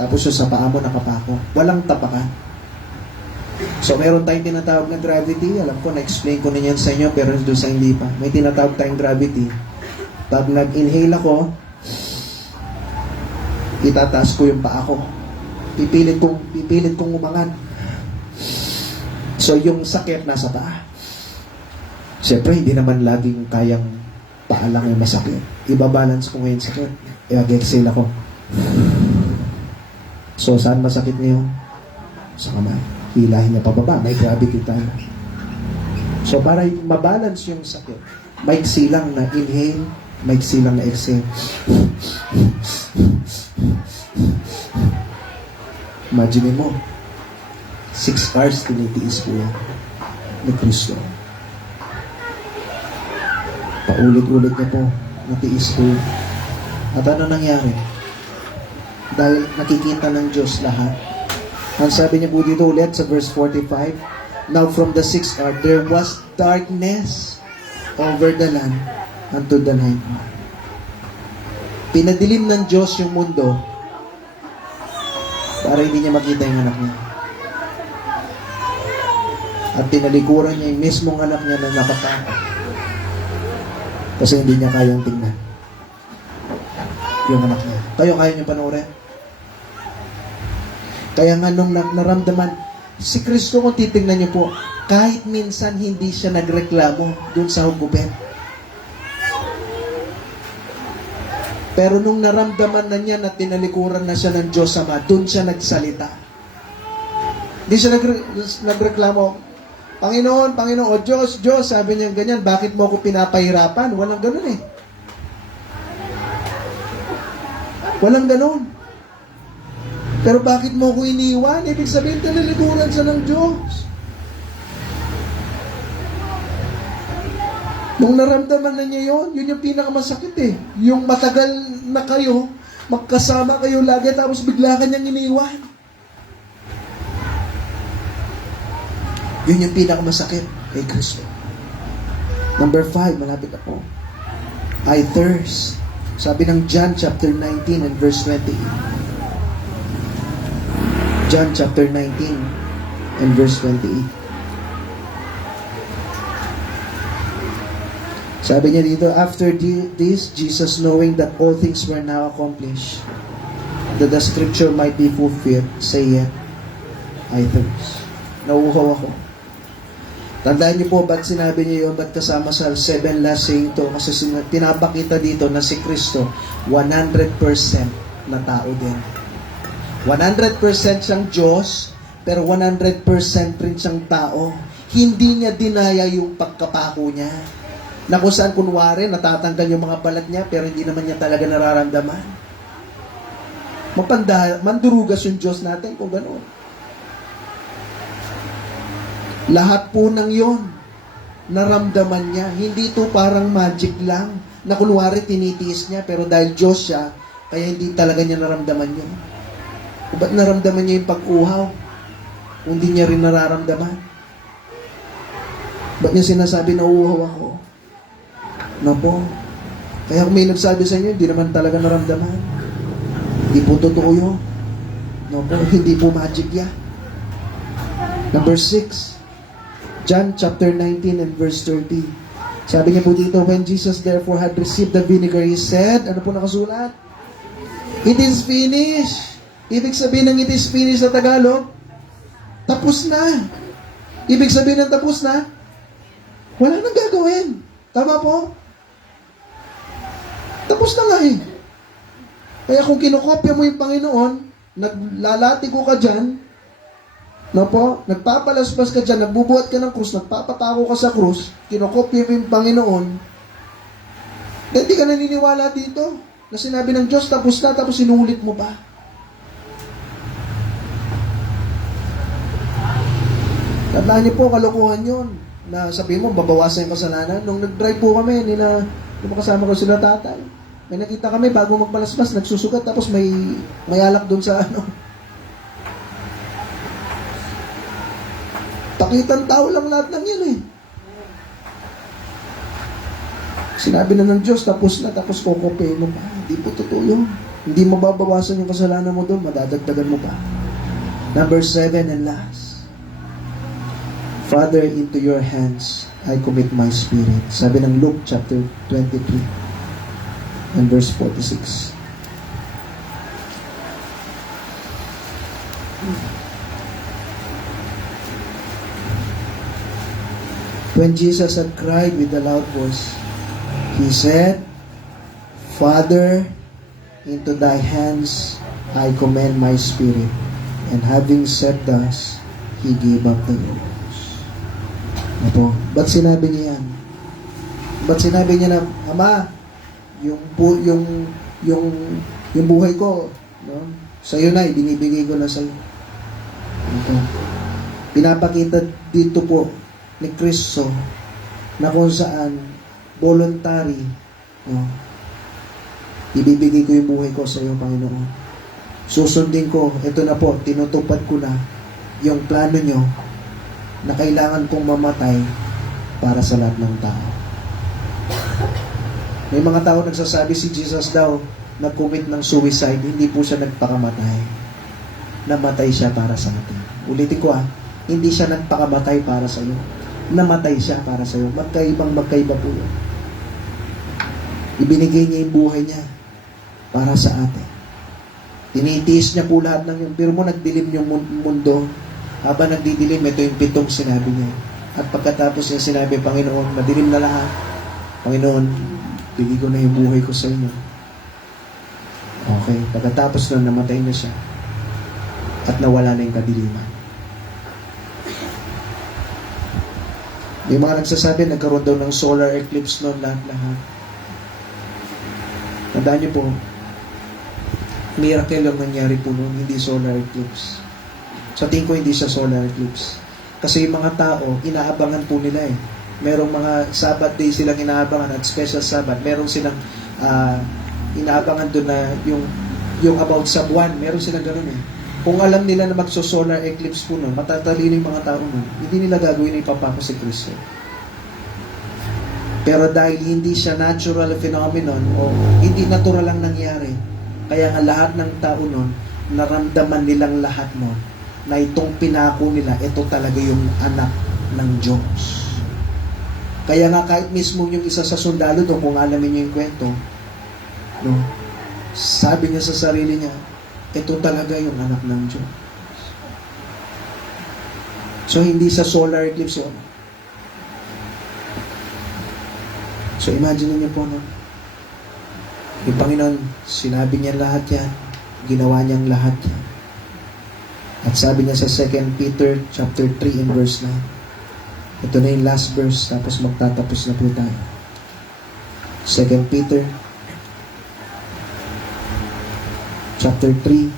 Tapos yung sa paa mo nakapako. Walang tapakan. So, meron tayong tinatawag na gravity. Alam ko, na-explain ko na yan sa inyo, pero doon sa hindi pa. May tinatawag tayong gravity. Pag nag-inhale ako, itataas ko yung paa ko. Pipilit kong umangat. So, yung sakit nasa paa. Siyempre, hindi naman laging kayang paa lang yung masakit. Ibabalance ko ngayon sakit. I-exhale ako. So, saan masakit ngayon? Sa kamay. Hilahin niya pababa. May gravity tayo. So, para mabalance yung sakit, maiksi lang na inhale, maiksi lang na exhale. Imagine mo, 6 hours tinitiis po yan ni Kristo. Paulit-ulit niya po, natiis po. At ano nangyari? Dahil nakikita ng Diyos lahat. Ang sabi niya po dito ulit sa verse 45, now from the 6th hour, there was darkness over the land unto the 9th hour. Pinadilim ng Diyos yung mundo para hindi niya makita yung anak niya. At tinalikuran niya yung mismong anak niya na nakatakot. Kasi hindi niya kayang tingnan yung anak niya. Kayo kaya niyo panoorin? Kaya nga nung naramdaman, si Kristo kung titingnan niyo po, kahit minsan hindi siya nagreklamo dun sa hugupin. Pero nung naramdaman na niya na tinalikuran na siya ng Diyos Ama, dun siya nagsalita. Hindi siya nagreklamo, Panginoon, o Diyos, sabi niya ganyan, bakit mo ako pinapahirapan? Walang ganun eh. Walang ganun. Pero bakit mo ko iniwan? Ibig sabihin, talilikuran siya ng Diyos. Nung naramdaman na niya yun yung pinakamasakit eh. Yung matagal na kayo, magkasama kayo lagi, tapos bigla ka niyang iniwan. Yun yung pinakamasakit kay Kristo. Number 5, malapit ako. I thirst. Sabi ng John chapter 19 and verse 28. John chapter 19 and verse 28. Sabi niya dito, after this, Jesus, knowing that all things were now accomplished, that the scripture might be fulfilled, saith, I thirst. Nauuhaw ako. Tandaan niyo po, ba't sinabi niyo yun? Ba't kasama sa 7 last saying to? Kasi tinapakita dito na si Kristo, 100% na tao din. 100% siyang Diyos, pero 100% rin siyang tao. Hindi niya dinaya yung pagkapako niya. Na kung saan kunwari, natatanggal yung mga balat niya, pero hindi naman niya talaga nararamdaman. Mandurugas yung Diyos natin kung gano'n. Lahat po ng yon naramdaman niya. Hindi ito parang magic lang, na kunwari tinitiis niya, pero dahil Diyos siya, kaya hindi talaga niya naramdaman yun. Ba't naramdaman niya yung pag-uhaw? Kung hindi niya rin nararamdaman. Ba't niya sinasabi na uhaw ako? No po. Kaya kung may nagsabi sa inyo, hindi naman talaga naramdaman. Hindi po totoo yun. No po, hindi po magic yan. Number 6. John chapter 19 and verse 30. Sabi niya po dito, when Jesus therefore had received the vinegar, He said, ano po nakasulat? It is finished. Ibig sabihin ng it is finished sa Tagalog, tapos na. Ibig sabihin ng tapos na, wala nang gagawin. Tama po? Tapos na nga eh. Kaya kung kinokopya mo yung Panginoon, naglalatigo ka dyan, no po, nagpapalaspas ka dyan, nagbubuhat ka ng krus, nagpapatako ka sa krus, kinokopya mo yung Panginoon, hindi ka naniniwala dito na sinabi ng Diyos, tapos na, tapos sinulit mo pa. Tandaan niyo po, kalokohan yun, na sabihin mo, babawasan yung kasalanan. Nung nag-drive po kami, nung kasama ko sila tatay, may nakita kami, bago magpalaspas, nagsusugat, tapos may alak doon sa ano. Pakitang tao lang lahat ng yan eh. Sinabi na ng Diyos, tapos na, tapos kokope mo pa. Hindi po totoo yun. Hindi mababawasan yung kasalanan mo doon, madadagdagan mo pa. Number 7 and last. Father, into your hands I commit my spirit. Sabi ng Luke chapter 23 and verse 46. When Jesus had cried with a loud voice, He said, Father, into thy hands I commend my spirit. And having said thus, He gave up the ghost. Apo, ba't sinabi niya yan? Ba't sinabi niya na, Ama, yung buhay ko, no? Sa'yo na, binibigay ko na sa'yo. Ito. Pinapakita dito po ni Kristo na kung saan voluntary, no? Ibibigay ko yung buhay ko sa iyo, Panginoon. Susundin ko, ito na po, tinutupad ko na yung plano nyo na kailangan kong mamatay para sa lahat ng tao. May mga tao nagsasabi si Jesus daw nag-commit ng suicide, hindi po siya nagpakamatay. Namatay siya para sa atin. Ulitin ko hindi siya nagpakamatay para sa iyo. Namatay siya para sa iyo. Magkaiba po yun. Ibinigay niya yung buhay niya para sa atin. Tinitiis niya po lahat ng yun. Pero mo nagdilim yung mundo. Habang nagdidilim, ito yung 7 sinabi niya. At pagkatapos niya sinabi, Panginoon, madilim na lahat. Panginoon, bigay ko na yung buhay ko sa inyo. Okay. Pagkatapos nun, namatay na siya. At nawala na yung kadiliman. May mga nagsasabi, nagkaroon daw ng solar eclipse noon lahat-lahat. Tandaan niyo po, miracle ang nangyari po noon, hindi solar eclipse. Sa tingin ko, hindi siya solar eclipse. Kasi yung mga tao, inaabangan po nila eh. Merong mga Sabbath day silang inaabangan at special Sabbath. Merong silang inaabangan doon na yung about sa buwan. Meron silang ganun eh. Kung alam nila na magso-solar eclipse po nun, matatalino yung mga tao nun, hindi nila gagawin na ipapako si Kristo. Pero dahil hindi siya natural phenomenon o hindi natural lang nangyari, kaya nga lahat ng tao nun, naramdaman nilang lahat nun, na itong pinako nila, ito talaga yung anak ng Diyos. Kaya nga kahit mismo yung isa sa sundalo doon, kung alamin niyo yung kwento, no, sabi niya sa sarili niya, ito talaga yung anak ng Diyos. So, hindi sa solar eclipse yun. So, imagine niyo po, no? Yung Panginoon, sinabi niya lahat yan, ginawa niyang lahat yan. At sabi niya sa 2 Peter chapter 3 and verse 9. Ito na yung last verse, tapos magtatapos na po tayo. 2 Peter chapter 3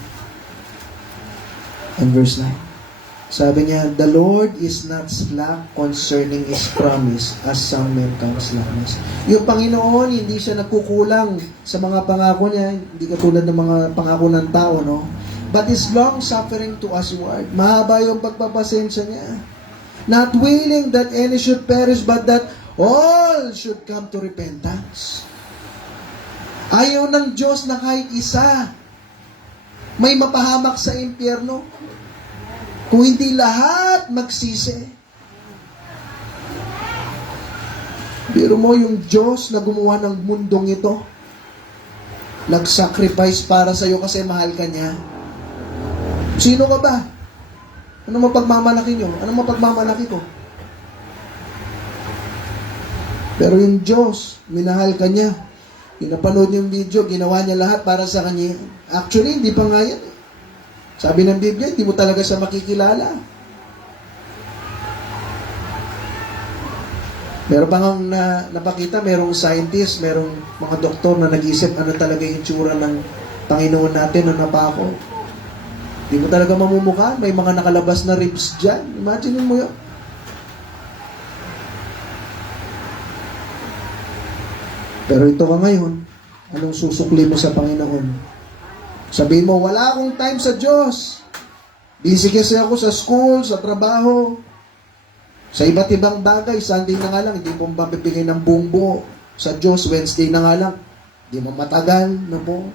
and verse 9. Sabi niya, the Lord is not slack concerning His promise, as some men count slackness. Yung Panginoon, hindi siya nagkukulang sa mga pangako niya, hindi katulad ng mga pangako ng tao, no? But is long-suffering to usward. Mahaba yung pagpapasensya niya. Not willing that any should perish, but that all should come to repentance. Ayaw ng Diyos na kahit isa may mapahamak sa impyerno. Kung hindi lahat magsisi. Biro mo yung Diyos na gumawa ng mundong ito, nag-sacrifice para sa'yo kasi mahal ka niya. Sino ka ba? Ano mapagmamalaki nyo? Ano mapagmamalaki ko? Pero yung Diyos, minahal ka niya. Yung napanood yung video, ginawa niya lahat para sa kanya. Actually, hindi pa nga yan. Sabi ng Biblia, hindi mo talaga siya makikilala. Meron pa nga napakita, merong scientist, merong mga doktor na nag-isip ano talaga yung itsura ng Panginoon natin na napako. Hindi mo talaga mamumukha, may mga nakalabas na ribs dyan. Imagine mo yun. Pero ito ka ngayon, anong susukli mo sa Panginoon? Sabihin mo, wala akong time sa Diyos. Busy kasi ako sa school, sa trabaho, sa iba't ibang bagay. Sunday na nga lang, hindi mo mabibigay ng buong buo. Sa Diyos, Wednesday na nga lang, hindi mo matagal na po.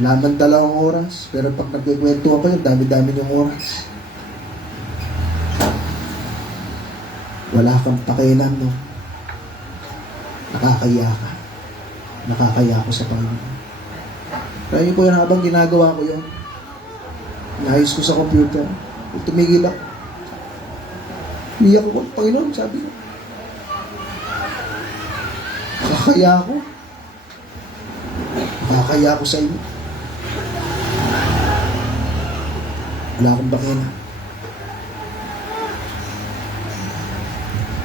Wala man 2 oras. Pero pag nagkikwento ako, yung dami-dami yung oras. Wala kang pakialam, no? Nakakaya ka. Nakakaya ko sa Panginoon. Kaya yun po yan, habang ginagawa ko yun, naayos ko sa computer, tumigil ako. Umiyak ako, Panginoon, sabi ko. Nakakaya ako. Nakakaya ako sa inyo. Wala akong bakina.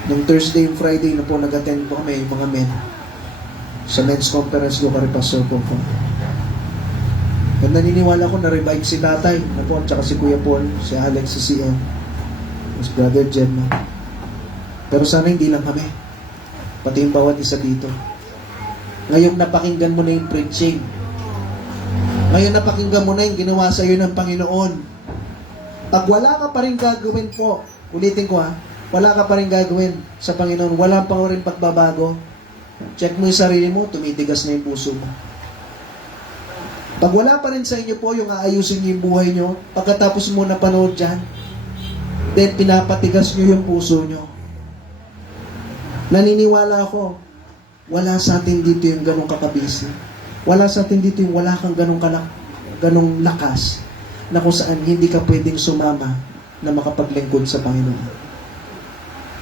Nung Thursday and Friday na po nag-attend po kami, mga men. Sa men's conference, doon ka rin pastor po po. At naniniwala ko na-revive si tatay na po, at saka si Kuya Paul, si Alex, si CM, si Brother Gemma. Pero sana hindi lang kami, pati yung bawat isa dito. Ngayong napakinggan mo na yung preaching, ngayon napakinggan mo na yung ginawa sa iyo ng Panginoon, pag wala ka pa rin gagawin po, ulitin ko wala ka pa rin gagawin sa Panginoon, wala pa rin pagbabago, check mo yung sarili mo, tumitigas na yung puso mo. Pag wala pa rin sa inyo po yung aayusin niyo yung buhay niyo, pagkatapos mo napanood dyan, then pinapatigas niyo yung puso niyo. Naniniwala ako, wala sa atin dito yung ganong kakabisi. Wala sa atin dito yung wala kang ganong lakas na kung saan hindi ka pwedeng sumama na makapaglingkod sa Panginoon.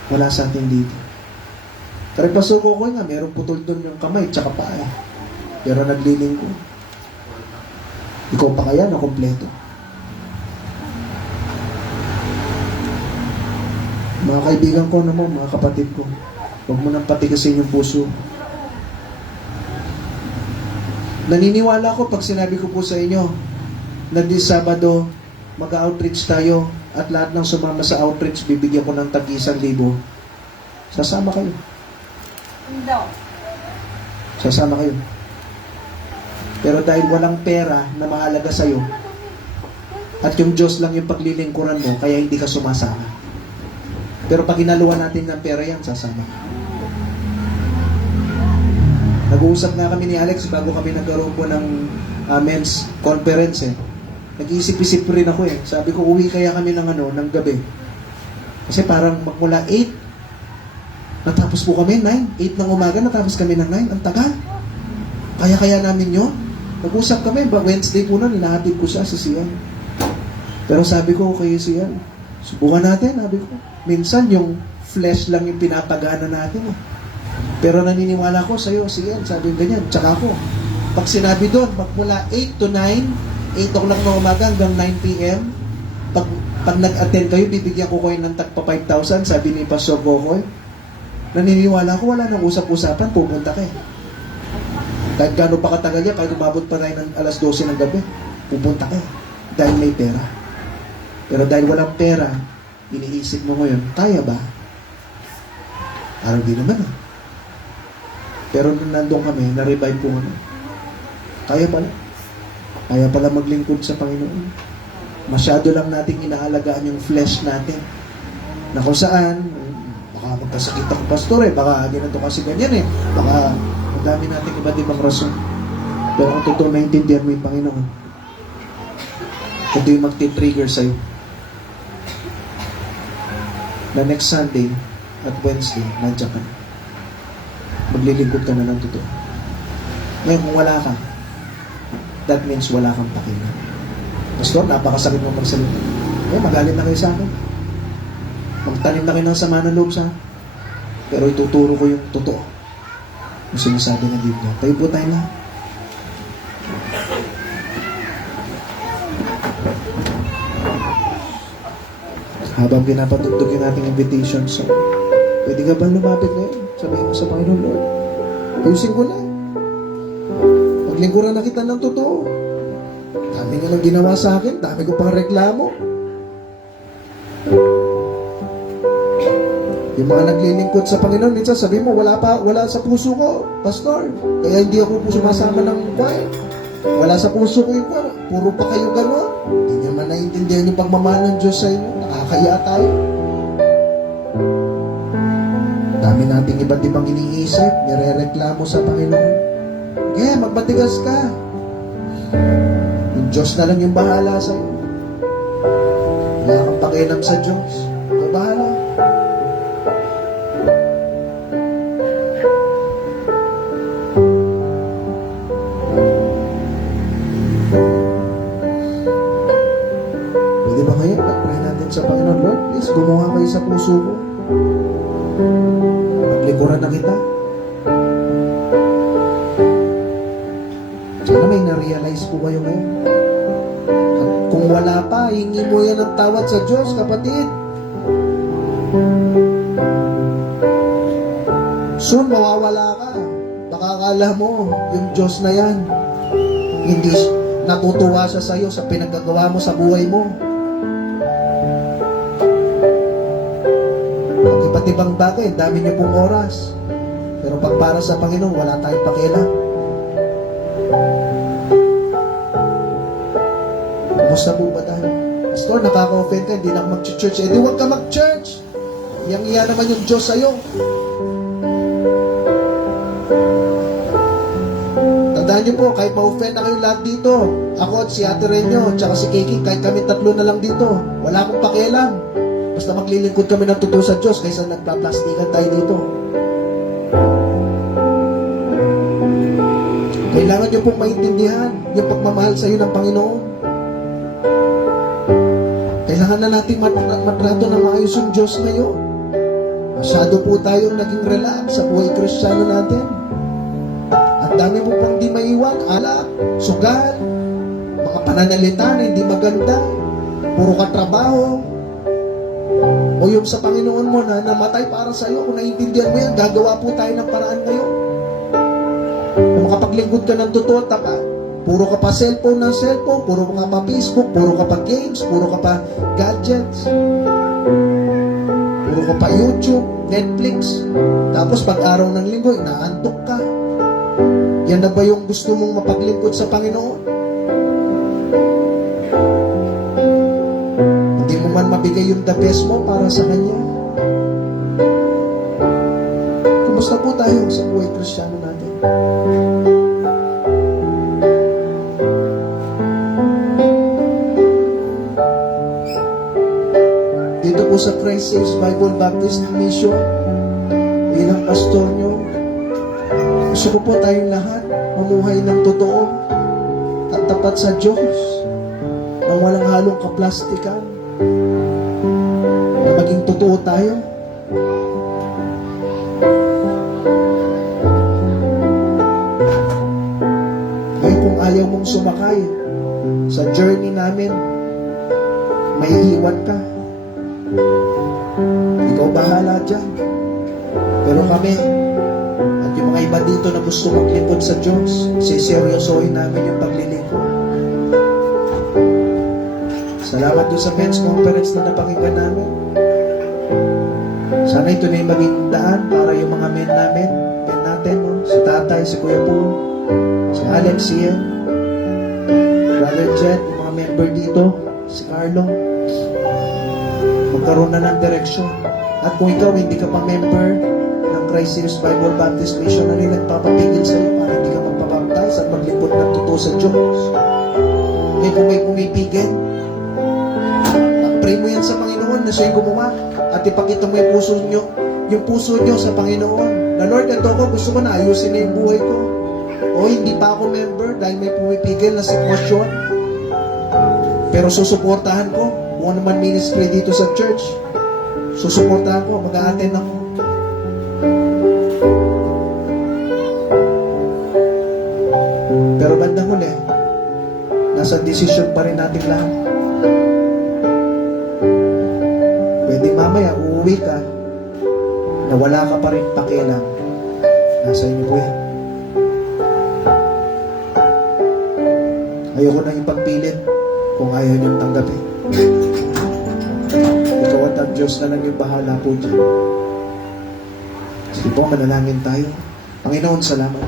Wala sa atin dito. Kaya pasuko ko nga, merong putol doon yung kamay tsaka paa. Pero naglilingkod. Ikaw pa kaya na kompleto? Mga kaibigan ko naman, mga kapatid ko, huwag mo nang patigasin yung puso. Naniniwala ko pag sinabi ko po sa inyo na di Sabado mag-outreach tayo at lahat ng sumama sa outreach bibigyan ko ng tag-1,000. Sasama kayo. Sasama kayo. Pero dahil walang pera na mahalaga sa'yo, at yung Diyos lang yung paglilingkuran mo, kaya hindi ka sumasama. Pero pag inaluan natin ng pera yan, sasama. Nag-uusap nga kami ni Alex bago kami nagkaroon po ng men's conference. Nag-iisip-isip rin ako . Sabi ko, uwi kaya kami ng gabi. Kasi parang magmula 8, natapos po kami 9. 8 ng umaga, natapos kami ng 9. Ang tagal. Kaya namin yun. Nag-usap kami, Wednesday po nun, inahatid ko siya sa Sian. Pero sabi ko kay Sian, subukan natin, sabi ko. Minsan yung flesh lang yung pinapagana natin . Pero naniniwala ko sa'yo, Sian, sabi ganyan. Tsaka ako, pag sinabi doon, magmula 8 to 9, 8 o'clock na umaga hanggang 9 p.m., pag nag-attend kayo, bibigyan ko kayo ng tagpa 5,000, sabi ni Pastor Gokoy. Naniniwala ko, wala nang usap-usapan, pupunta kayo. Kahit gano'n pa katagal yan, kahit umabot pa tayo ng alas 12 ng gabi, pupunta kayo. Dahil may pera. Pero dahil walang pera, iniisip mo ngayon, kaya ba? Parang di naman ah. Pero nung nandun kami, na-revive ko ano. Kaya pala. Kaya pala maglingkod sa Panginoon. Masyado lang nating inaalagaan yung flesh natin. Na kung saan, baka magkasakit ako, pastor eh, baka ganito kasi ganyan eh. Baka ang dami nating iba't ibang rason. Pero ang totoo, maintindihan mo yung Panginoon. Ito yung magti-trigger sa'yo. Na next Sunday at Wednesday, nandiyan ka na. Maglilingkod ka na ng totoo. Ngayon, kung wala ka, that means wala kang pakialam. Pastor, napakasakit mo magsalita. Magalit na kayo sa akin. Magtanim na kayo ng sama ng loob sa akin. Pero ituturo ko yung totoo. Yung sinasabi ng Biblia. Tayo po tayo lahat. Habang pinapatugtog yung ating invitation song, pwede ka ba lumapit ngayon? Sabihin mo sa Panginoon, Lord, ayusin ko na. Paglingkuran na kita ng totoo. Dami nga nang ginawa sa akin, dami ko pang reklamo. Yung mga naglilingkod sa Panginoon, minsan sabi mo, wala sa puso ko, Pastor. Kaya hindi ako sumasama ng choir. Wala sa puso ko yung choir. Puro pa kayo gano'n. Hindi naman naiintindihan yung pagmamahal ng Diyos sa inyo. Nakakaya tayo. Dami nating iba't ibang iniisip, nire-reklamo sa Panginoon. Kaya magmatigas ka. Yung Diyos na lang yung bahala sa iyo. Wala kang pakialam sa Diyos. Ikaw bahala. Pwede ba ngayon? Pag-pray natin sa Panginoon, Lord, please, gumawa kayo sa puso ko. Paglikuran na kita. Sana may na-realize po kayo ngayon. Kung wala pa, hingi mo yan ang tawad sa Diyos, kapatid. Soon, mawawala ka. Baka akala mo, yung Diyos na yan, hindi natutuwa siya sa'yo sa pinagagawa mo sa buhay mo. Pag iba't ibang bagay, dami niyo pong oras. Pero pag para sa Panginoon, wala tayong pakialam. Kumusta po ba tayo? Pastor, nakaka-offend ka, hindi na ako mag-church. Eh, di huwag ka mag-church. Iyang-iya naman yung Diyos sa'yo. Tandaan niyo po, kahit ma-offend na kayo lahat dito, ako at si Ate Renyo, tsaka si Kiki, kahit kami tatlo na lang dito, wala akong pakialam. Basta maglilingkod kami ng totoo sa Diyos kaysa nagplaplastikan tayo dito. Kailangan niyo pong maintindihan yung pagmamahal sa iyo ng Panginoon. Kailangan na natin matrato na maayos yung Diyos ngayon. Masyado po tayong naging relax sa buhay Kristiyano natin. Ang dami mo pang di maiwan, alak, sugal, mga pananalita na hindi maganda, puro ka trabaho, o yung sa Panginoon mo na namatay para sa iyo. Kung naiintindihan mo yan, gagawa po tayo ng paraan ngayon. Kung makapaglingkod ka ng totoo, tapat, puro ka pa cellphone ng cellphone, puro ka pa Facebook, puro ka pa games, puro ka pa gadgets, puro ka pa YouTube, Netflix. Tapos pag araw ng linggo, inaantok ka. Yan na ba yung gusto mong mapaglingkod sa Panginoon? Hindi mo man mabigay yung the best mo para sa Kanya. Kumusta po tayo sa buhay Kristiyano natin? Dito po sa Christ Saves Bible Baptist Mission, bilang pastor nyo, gusto ko po tayong lahat mamuhay ng totoo at tapat sa Diyos, nang walang halong kaplastikan, na maging totoo tayo. Kaya kung ayaw mong sumakay sa journey namin, may ka. Ikaw bahala dyan. Pero kami, at yung mga iba dito na gusto maglingkod sa Diyos, siseryosohin namin yung paglilingkod. Salamat doon sa men's conference na napakinggan namin. Sana ito na yung maging daan para yung mga men namin, men natin, no? Si Tatay, si Kuya Paul, si Alex, si Ian, Brother Jet, yung mga member dito, si Carlo, magkaroon na ng direksyon. At kung ikaw hindi ka pa member ng Christ Series Bible Baptist Missionary, nagpapapigil sa iyo para hindi ka magpapaptize at maglingkod ng totoo sa Diyos. Kaya kung may pumipigil, pray mo yan sa Panginoon na siya yung gumawa at ipakita mo yung puso nyo sa Panginoon. Na Lord, ito ako, gusto ko na ayusin na yung buhay ko. O hindi pa ako member dahil may pumipigil na sitwasyon. Pero susuportahan ko kung ano man ministry dito sa church. Susuportahan ko, mag-a-attend ako. Pero bandang huli, nasa desisyon pa rin natin lahat. Pwede mamaya, uuwi ka, na wala ka pa rin pakialam. Nasa inyo po yan. Ayoko na ipagpilit kung ayaw niyong tanggapin. Ikaw at ang Diyos na lang yung bahala po dyan. Sige po, manalangin tayo. Panginoon, salamat.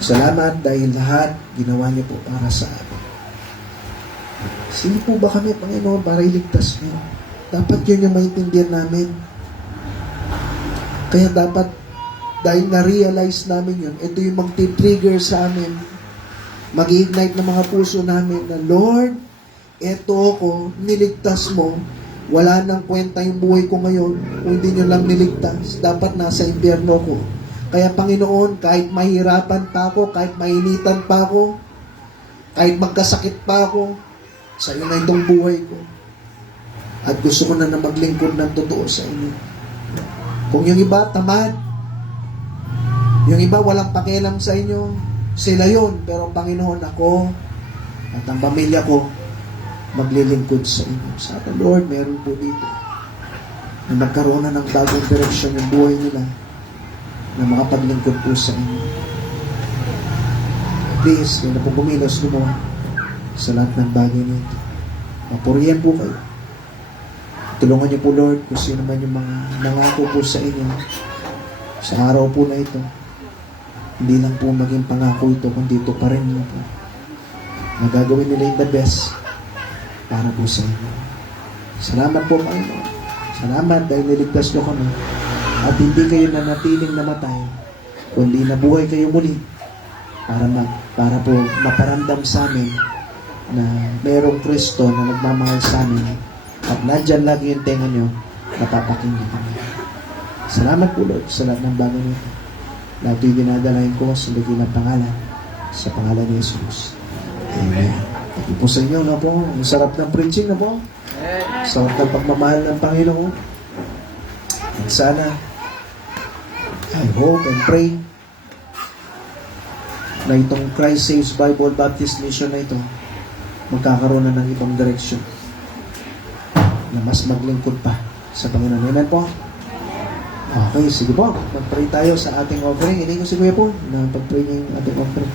Salamat dahil lahat ginawa niyo po para sa amin. Sino po ba kami, Panginoon, para iligtas niyo? Dapat yun yung maintindihan namin. Kaya dapat, dahil na-realize namin yun, ito yung mag-trigger sa amin, mag-ignite ng mga puso namin na, Lord, eto ako, niligtas mo, wala nang kwenta yung buhay ko ngayon, kung hindi nyo lang niligtas, dapat nasa impyerno ko. Kaya Panginoon, kahit mahirapan pa ako, kahit mainitan pa ako, kahit magkasakit pa ako, sa iyo na itong buhay ko. At gusto ko na maglingkod ng totoo sa inyo. Kung yung iba, tamad, yung iba walang pakialam sa inyo, sila yon. Pero Panginoon, ako at ang pamilya ko maglilingkod sa inyo. Sana Lord, meron po dito na magkaroon na ng bagong direksyon yung buhay nila na makapaglingkod po sa inyo. Please, kung na po kumilos, gumawa sa lahat ng bagay nito. Mapurihan po kayo. Tulungan niyo po, Lord, kung sino man yung mga nangako po sa inyo sa araw po na ito. Hindi lang po maging pangako ito, kundi ito pa rin niyo po. Nagagawin nila yung the best para po sa inyo. Salamat po, Panginoon. Salamat dahil niligtas niyo kami. At hindi kayo nanatiling namatay, kundi nabuhay kayo muli para po maparamdam sa amin na mayroong Kristo na nagmamahal sa amin at nandyan lagi yung tenga nyo, napapakinggan kami. Salamat po, Lord, sa lahat ng bagay nito. Lahat yung dinadalahin ko sa dakilang pangalan, sa pangalan ni Jesus. Amen. Thank you po sa inyo, na po. Ang sarap ng preaching, na po. Sarap ng pagmamahal ng Panginoon. At sana, I hope and pray na itong Christ Saves Bible Baptist Mission na ito magkakaroon na ng ibang direksyon na mas maglingkod pa sa Panginoon. Amen po. Okay, sige po. Mag-pray tayo sa ating offering. Hindi ko si Kuya po na pag-pray niya yung ating offering.